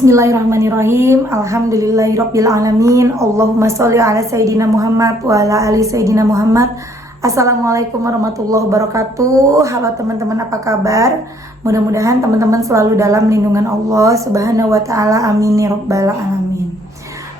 Bismillahirrahmanirrahim. Alhamdulillahirabbil alamin. Allahumma sholli ala sayidina Muhammad wa ala ali sayidina Muhammad. Assalamualaikum warahmatullahi wabarakatuh. Halo teman-teman, apa kabar? Mudah-mudahan teman-teman selalu dalam lindungan Allah Subhanahu wa taala. Amin ya rabbal alamin.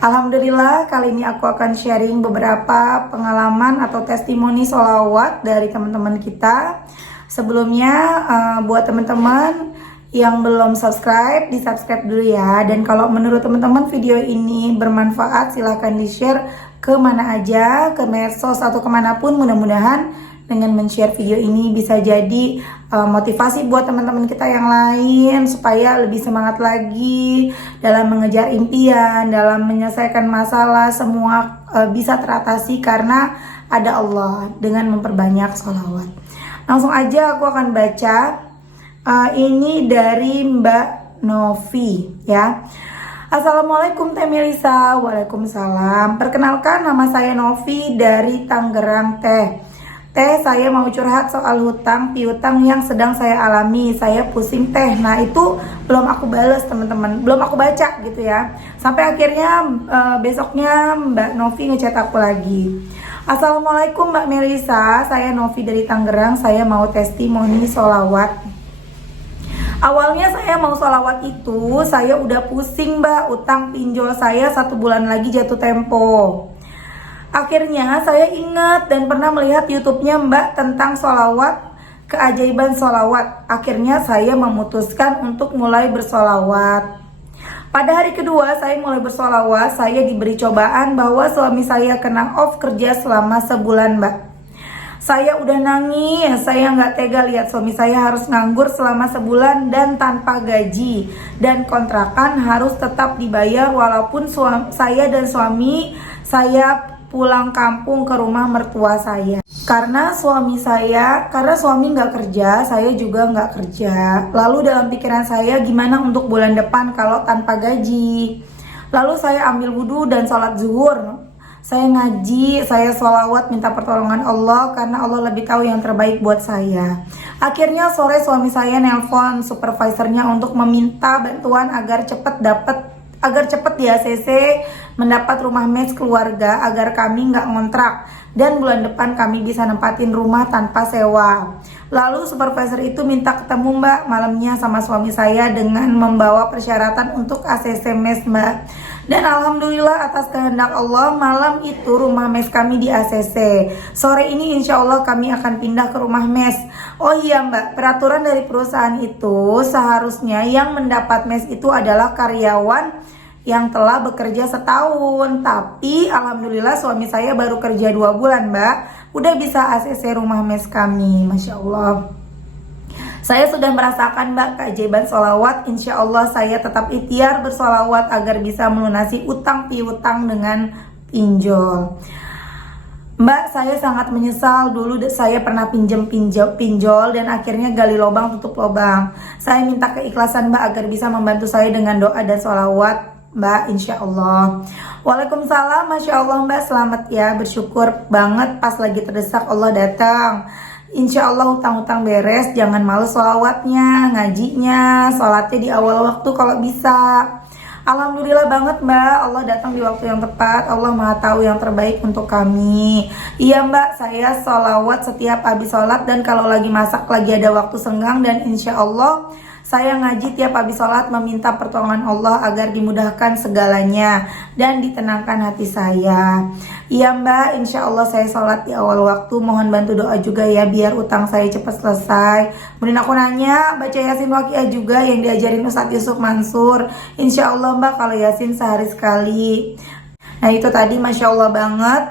Alhamdulillah, kali ini aku akan sharing beberapa pengalaman atau testimoni sholawat dari teman-teman kita. Sebelumnya buat teman-teman yang belum subscribe, di subscribe dulu ya. Dan kalau menurut teman-teman video ini bermanfaat, silahkan di share kemana aja, ke medsos atau kemanapun. Mudah-mudahan dengan men-share video ini bisa jadi motivasi buat teman-teman kita yang lain, supaya lebih semangat lagi dalam mengejar impian, dalam menyelesaikan masalah. Semua bisa teratasi karena ada Allah, dengan memperbanyak sholawat. Langsung aja aku akan baca. Ini dari Mbak Novi ya. Assalamualaikum Teh Melisa. Waalaikumsalam. Perkenalkan, nama saya Novi dari Tangerang Teh. Saya mau curhat soal hutang piutang yang sedang saya alami. Saya pusing Teh. Nah itu belum aku balas teman-teman, belum aku baca gitu ya. Sampai akhirnya besoknya Mbak Novi ngechat aku lagi. Assalamualaikum Mbak Melisa, saya Novi dari Tangerang. Saya mau testimoni sholawat. Awalnya saya mau sholawat itu, saya udah pusing Mbak, utang pinjol saya 1 bulan lagi jatuh tempo. Akhirnya saya ingat dan pernah melihat YouTube-nya Mbak tentang sholawat, keajaiban sholawat. Akhirnya saya memutuskan untuk mulai bersolawat. Pada hari kedua saya mulai bersolawat, saya diberi cobaan bahwa suami saya kena off kerja selama sebulan Mbak. Saya udah nangis, saya nggak tega lihat suami saya harus nganggur selama sebulan dan tanpa gaji. Dan kontrakan harus tetap dibayar walaupun saya dan suami saya pulang kampung ke rumah mertua saya. Karena suami nggak kerja, saya juga nggak kerja. Lalu dalam pikiran saya, gimana untuk bulan depan kalau tanpa gaji? Lalu saya ambil wudhu dan sholat zuhur. Saya ngaji, saya sholawat minta pertolongan Allah karena Allah lebih tahu yang terbaik buat saya. Akhirnya sore suami saya nelpon supervisornya untuk meminta bantuan agar cepat di ACC mendapat rumah mes keluarga agar kami nggak ngontrak dan bulan depan kami bisa nempatin rumah tanpa sewa. Lalu supervisor itu minta ketemu Mbak malamnya sama suami saya dengan membawa persyaratan untuk ACC mes Mbak. Dan alhamdulillah atas kehendak Allah, malam itu rumah mes kami di ACC. Sore ini insya Allah kami akan pindah ke rumah mes. Oh iya Mbak, peraturan dari perusahaan itu seharusnya yang mendapat mes itu adalah karyawan yang telah bekerja setahun. Tapi alhamdulillah suami saya baru kerja 2 bulan Mbak, udah bisa ACC rumah mes kami. Masya Allah. Saya sudah merasakan Mbak keajaiban sholawat. Insya Allah saya tetap ikhtiar bersolawat agar bisa melunasi utang piutang dengan pinjol. Mbak, saya sangat menyesal dulu saya pernah pinjol dan akhirnya gali lubang tutup lubang. Saya minta keikhlasan Mbak agar bisa membantu saya dengan doa dan sholawat Mbak, insya Allah. Waalaikumsalam. Masya Allah Mbak, selamat ya. Bersyukur banget pas lagi terdesak Allah datang. Insya Allah hutang-hutang beres, jangan males sholawatnya, ngajinya, sholatnya di awal waktu kalau bisa. Alhamdulillah banget Mbak, Allah datang di waktu yang tepat. Allah Maha tahu yang terbaik untuk kami. Iya Mbak, saya sholawat setiap habis sholat dan kalau lagi masak lagi ada waktu senggang. Dan insya Allah saya ngaji tiap habis sholat meminta pertolongan Allah agar dimudahkan segalanya dan ditenangkan hati saya. Iya Mbak, insya Allah saya sholat di awal waktu. Mohon bantu doa juga ya biar utang saya cepat selesai. Kemudian aku nanya, baca Yasin Waqiah juga yang diajarin Ustadz Yusuf Mansur. Insya Allah Mbak, kalau Yasin sehari sekali. Nah itu tadi Masya Allah banget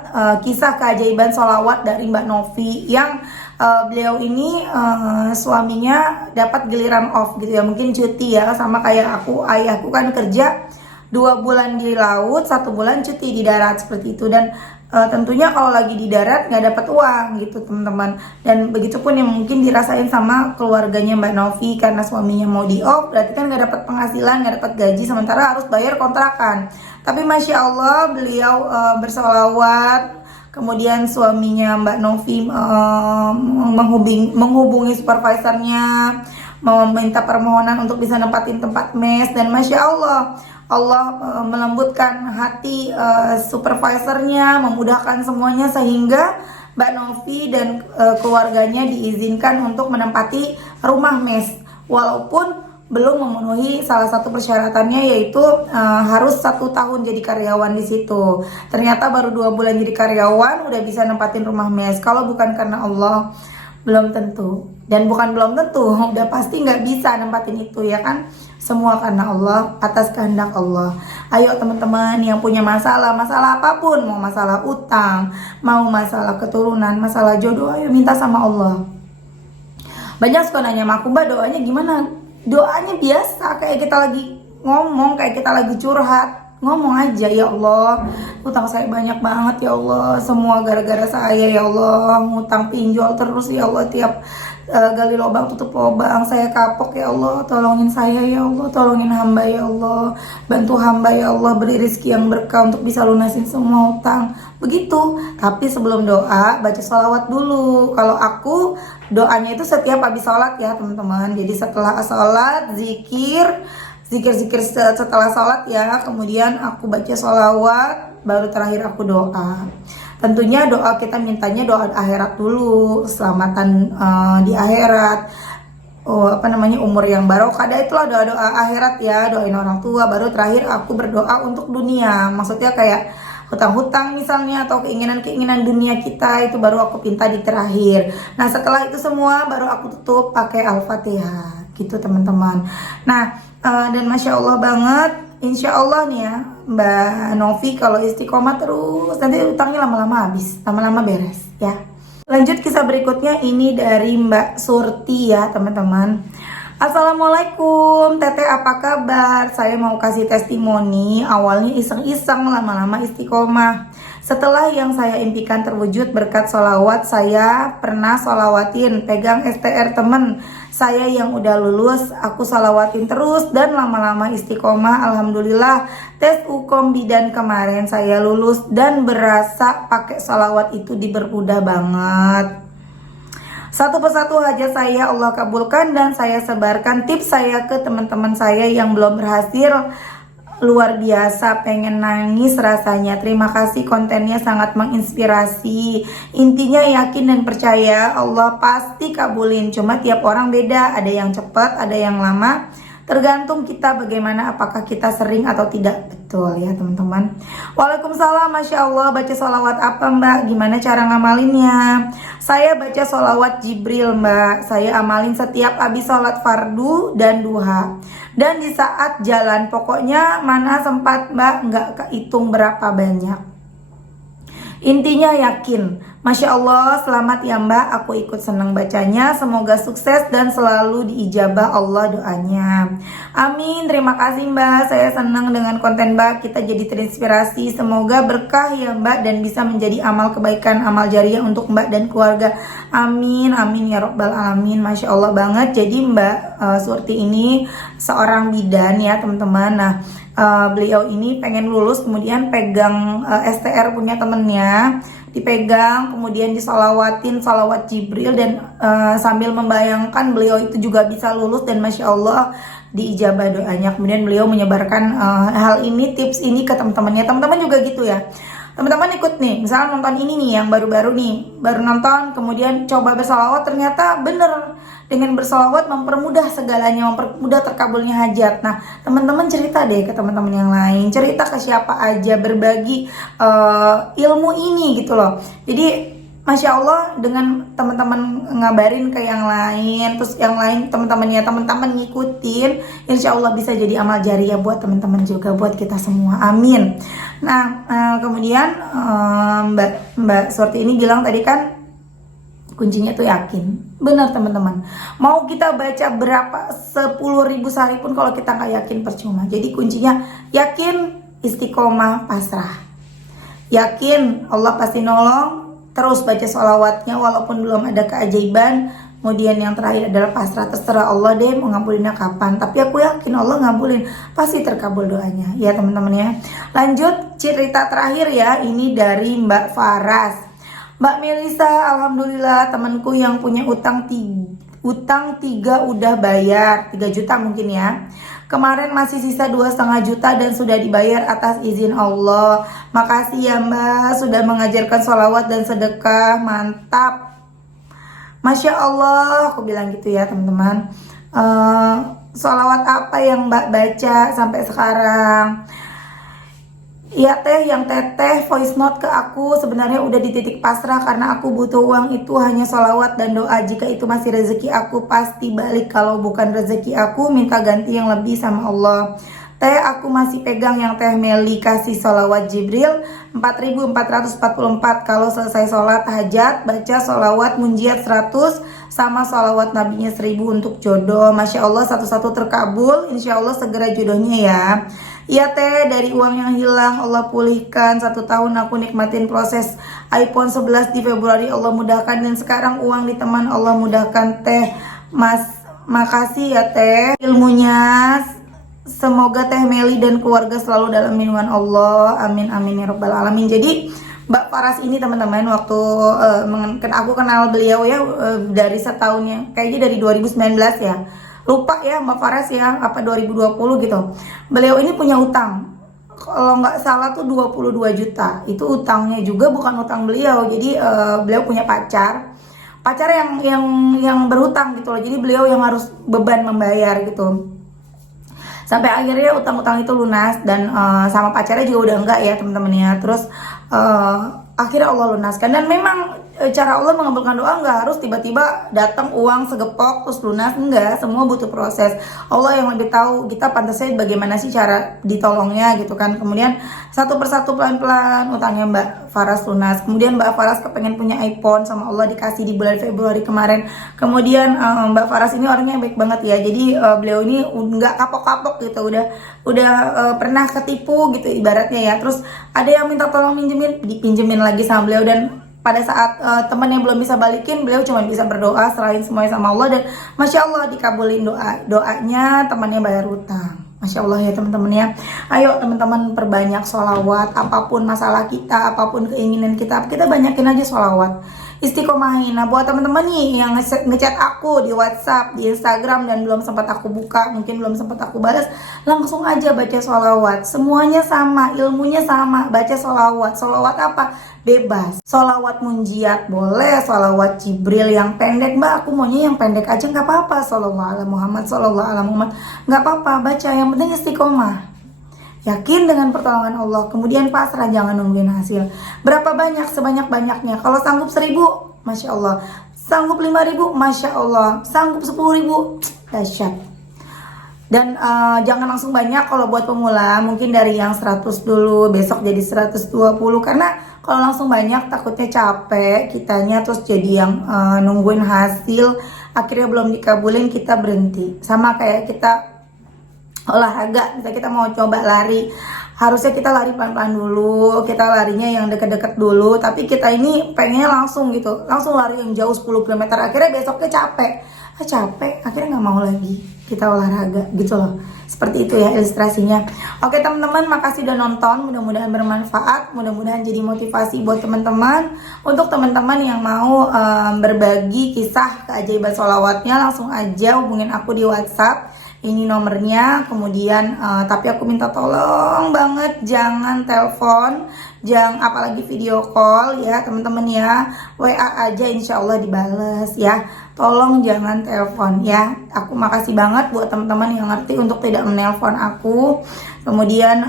kisah keajaiban sholawat dari Mbak Novi yang beliau ini suaminya dapat giliran off gitu ya, mungkin cuti ya, sama kayak aku. Ayahku kan kerja 2 bulan di laut, 1 bulan cuti di darat seperti itu. Dan tentunya kalau lagi di darat nggak dapat uang gitu teman-teman. Dan begitupun yang mungkin dirasain sama keluarganya Mbak Novi karena suaminya mau di off, berarti kan nggak dapat penghasilan, nggak dapat gaji, sementara harus bayar kontrakan. Tapi Masya Allah beliau bersolawat. Kemudian suaminya Mbak Novi menghubungi supervisornya meminta permohonan untuk bisa nempatin tempat mes. Dan Masya Allah, Allah melembutkan hati supervisornya, memudahkan semuanya sehingga Mbak Novi dan keluarganya diizinkan untuk menempati rumah mes, walaupun belum memenuhi salah satu persyaratannya, yaitu harus 1 tahun jadi karyawan di situ. Ternyata baru 2 bulan jadi karyawan udah bisa nempatin rumah mes. Kalau bukan karena Allah, belum tentu. Dan bukan belum tentu, udah pasti nggak bisa nempatin itu, ya kan? Semua karena Allah, atas kehendak Allah. Ayo teman-teman yang punya masalah apapun, mau masalah utang, mau masalah keturunan, masalah jodoh, ayo minta sama Allah. Banyak suka nanya sama aku, Mbak, doanya gimana? Doanya biasa, kayak kita lagi ngomong, kayak kita lagi curhat. Ngomong aja, ya Allah, utang saya banyak banget ya Allah, semua gara-gara saya ya Allah, ngutang pinjol terus ya Allah, tiap gali lubang tutup lubang, saya kapok ya Allah, tolongin saya ya Allah, tolongin hamba ya Allah, bantu hamba ya Allah, beri rezeki yang berkah untuk bisa lunasin semua utang. Begitu. Tapi sebelum doa, baca sholawat dulu. Kalau aku doanya itu setiap habis sholat ya teman-teman. Jadi setelah sholat, zikir setelah sholat ya, kemudian aku baca sholawat, baru terakhir aku doa. Tentunya doa kita mintanya doa akhirat dulu, keselamatan di akhirat, umur yang barokah. Ada itulah doa-doa akhirat ya, doain orang tua. Baru terakhir aku berdoa untuk dunia, maksudnya kayak hutang-hutang misalnya, atau keinginan-keinginan dunia kita, itu baru aku pinta di terakhir. Nah setelah itu semua baru aku tutup pakai Al-Fatihah gitu teman-teman. Nah dan Masya Allah banget, Insya Allah nih ya Mbak Novi, kalau istiqomah terus nanti utangnya lama-lama habis, lama-lama beres ya. Lanjut kisah berikutnya, ini dari Mbak Surti ya teman-teman. Assalamualaikum Teteh, apa kabar? Saya mau kasih testimoni. Awalnya iseng-iseng, lama-lama istiqomah. Setelah yang saya impikan terwujud berkat sholawat, saya pernah sholawatin, pegang STR temen saya yang udah lulus, aku sholawatin terus dan lama-lama istiqomah. Alhamdulillah, tes Ukom bidan kemarin saya lulus dan berasa pakai sholawat itu dipermudah banget. Satu persatu hajat saya Allah kabulkan dan saya sebarkan tips saya ke teman-teman saya yang belum berhasil. Luar biasa, pengen nangis rasanya. Terima kasih, kontennya sangat menginspirasi. Intinya yakin dan percaya Allah pasti kabulin. Cuma tiap orang beda, ada yang cepat, ada yang lama. Tergantung kita bagaimana, apakah kita sering atau tidak. Betul ya teman-teman. Waalaikumsalam, Masya Allah. Baca sholawat apa Mbak? Gimana cara ngamalinnya? Saya baca sholawat Jibril Mbak. Saya amalin setiap habis sholat fardu dan duha. Dan di saat jalan, pokoknya mana sempat Mbak, nggak kehitung berapa banyak. Intinya yakin. Masya Allah, selamat ya Mbak, aku ikut senang bacanya. Semoga sukses dan selalu diijabah Allah doanya. Amin, terima kasih Mbak. Saya senang dengan konten Mbak, kita jadi terinspirasi. Semoga berkah ya Mbak dan bisa menjadi amal kebaikan, amal jariah untuk Mbak dan keluarga. Amin, amin ya Rabbal Alamin. Masya Allah banget. Jadi Mbak Surti ini seorang bidan ya teman-teman. Nah beliau ini pengen lulus, kemudian pegang STR punya temennya, dipegang, kemudian disolawatin sholawat Jibril, dan sambil membayangkan beliau itu juga bisa lulus, dan Masya Allah diijabah doanya. Kemudian beliau menyebarkan hal ini, tips ini ke teman-temannya. Teman-teman juga gitu ya, teman-teman ikut nih, misalnya nonton ini nih yang baru-baru nih, baru nonton, kemudian coba bersolawat, ternyata bener, dengan bersolawat mempermudah segalanya, mempermudah terkabulnya hajat. Nah teman-teman cerita deh ke teman-teman yang lain, cerita ke siapa aja, berbagi ilmu ini gitu loh. Jadi Masya Allah, dengan teman-teman ngabarin ke yang lain, terus yang lain teman-temannya, teman-teman ngikutin, Insya Allah bisa jadi amal jariah buat teman-teman juga, buat kita semua. Amin. Nah kemudian Mbak Surti ini bilang tadi kan kuncinya tuh yakin. Benar teman-teman, mau kita baca berapa 10.000 sehari pun kalau kita nggak yakin percuma. Jadi kuncinya yakin, istiqomah, pasrah. Yakin Allah pasti nolong, terus baca sholawatnya walaupun belum ada keajaiban. Kemudian yang terakhir adalah pasrah, terserah Allah deh mau ngabulinnya kapan, tapi aku yakin Allah ngabulin, pasti terkabul doanya ya teman-teman ya. Lanjut cerita terakhir ya, ini dari Mbak Faras. Mbak Melisa, alhamdulillah temanku yang punya utang Utang 3 udah bayar, 3 juta mungkin ya. Kemarin masih sisa 2,5 juta dan sudah dibayar atas izin Allah. Makasih ya Mbak, sudah mengajarkan sholawat dan sedekah, mantap. Masya Allah, aku bilang gitu ya teman-teman. Sholawat apa yang Mbak baca sampai sekarang? Ya teh, yang teteh voice note ke aku sebenarnya udah di titik pasrah karena aku butuh uang itu hanya sholawat dan doa. Jika itu masih rezeki aku pasti balik, kalau bukan rezeki aku minta ganti yang lebih sama Allah. Teh, aku masih pegang yang Teh Meli kasih sholawat Jibril 4444. Kalau selesai sholat hajat baca sholawat munjiat 100 sama sholawat nabinya 1000 untuk jodoh. Masya Allah, satu-satu terkabul, insya Allah segera jodohnya ya. Iya teh, dari uang yang hilang Allah pulihkan. 1 tahun aku nikmatin proses iPhone 11 di Februari, Allah mudahkan. Dan sekarang uang di teman Allah mudahkan. Teh Mas, makasih ya teh ilmunya. Semoga Teh Meli dan keluarga selalu dalam lindungan Allah. Amin amin ya rabbal alamin. Jadi Mbak Faras ini teman-teman, waktu aku kenal beliau ya dari setahunnya, kayaknya dari 2019 ya. Lupa ya Mbak Faras ya, apa 2020 gitu. Beliau ini punya utang, kalau nggak salah tuh 22 juta. Itu utangnya juga bukan utang beliau. Jadi beliau punya pacar yang berhutang gitu loh. Jadi beliau yang harus beban membayar gitu. Sampai akhirnya utang-utang itu lunas dan sama pacarnya juga udah enggak ya teman-teman ya. Terus akhirnya Allah lunaskan. Dan memang cara Allah mengabulkan doa nggak harus tiba-tiba datang uang segepok terus lunas, enggak, semua butuh proses. Allah yang lebih tahu kita pantasnya bagaimana sih cara ditolongnya gitu kan. Kemudian satu persatu pelan-pelan utangnya Mbak Faras lunas. Kemudian Mbak Faras kepengen punya iPhone sama Allah dikasih di bulan Februari kemarin. Kemudian Mbak Faras ini orangnya baik banget ya. Jadi beliau ini nggak kapok-kapok gitu, udah pernah ketipu gitu ibaratnya ya. Terus ada yang minta tolong minjemin, dipinjemin lagi sama beliau. Dan pada saat temannya belum bisa balikin, beliau cuma bisa berdoa, serahin semuanya sama Allah. Dan Masya Allah dikabulin doanya, temannya bayar utang. Masya Allah ya teman-teman ya. Ayo teman-teman perbanyak sholawat. Apapun masalah kita, apapun keinginan kita banyakin aja sholawat. Istiqomahin. Nah buat teman-teman nih yang ngechat aku di WhatsApp, di Instagram dan belum sempat aku buka, mungkin belum sempat aku balas, langsung aja baca sholawat. Semuanya sama, ilmunya sama. Baca sholawat. Sholawat apa? Bebas. Sholawat munjiat boleh, sholawat Jibril yang pendek, Mbak aku maunya yang pendek aja, nggak apa-apa. Shollallahu ala Muhammad, shollallahu ala Muhammad, nggak apa-apa, baca, yang penting istiqomah, yakin dengan pertolongan Allah. Kemudian pasrah, jangan nungguin hasil. Berapa banyak? Sebanyak-banyaknya. Kalau sanggup 1000, Masya Allah. Sanggup 5.000, Masya Allah. Sanggup 10.000, dahsyat. Dan jangan langsung banyak. Kalau buat pemula mungkin dari yang 100 dulu, besok jadi 120. Karena kalau langsung banyak takutnya capek kitanya, terus jadi yang nungguin hasil, akhirnya belum dikabulin, kita berhenti. Sama kayak kita olahraga, misalnya kita mau coba lari, harusnya kita lari pelan-pelan dulu, kita larinya yang deket-deket dulu. Tapi kita ini pengennya langsung gitu, langsung lari yang jauh 10 km, akhirnya besoknya capek, akhirnya nggak mau lagi kita olahraga gitu loh. Seperti itu ya ilustrasinya. Oke teman-teman, makasih udah nonton, mudah-mudahan bermanfaat, mudah-mudahan jadi motivasi buat teman-teman. Untuk teman-teman yang mau berbagi kisah keajaiban sholawatnya, langsung aja hubungin aku di WhatsApp. Ini nomornya. Kemudian tapi aku minta tolong banget jangan telepon, jangan apalagi video call ya teman-teman ya. WA aja insya Allah dibales ya. Tolong jangan telepon ya. Aku makasih banget buat teman-teman yang ngerti untuk tidak menelpon aku. Kemudian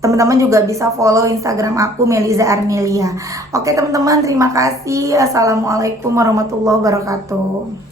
teman-teman juga bisa follow Instagram aku Meliza Arnelia. Oke teman-teman, terima kasih. Assalamualaikum warahmatullahi wabarakatuh.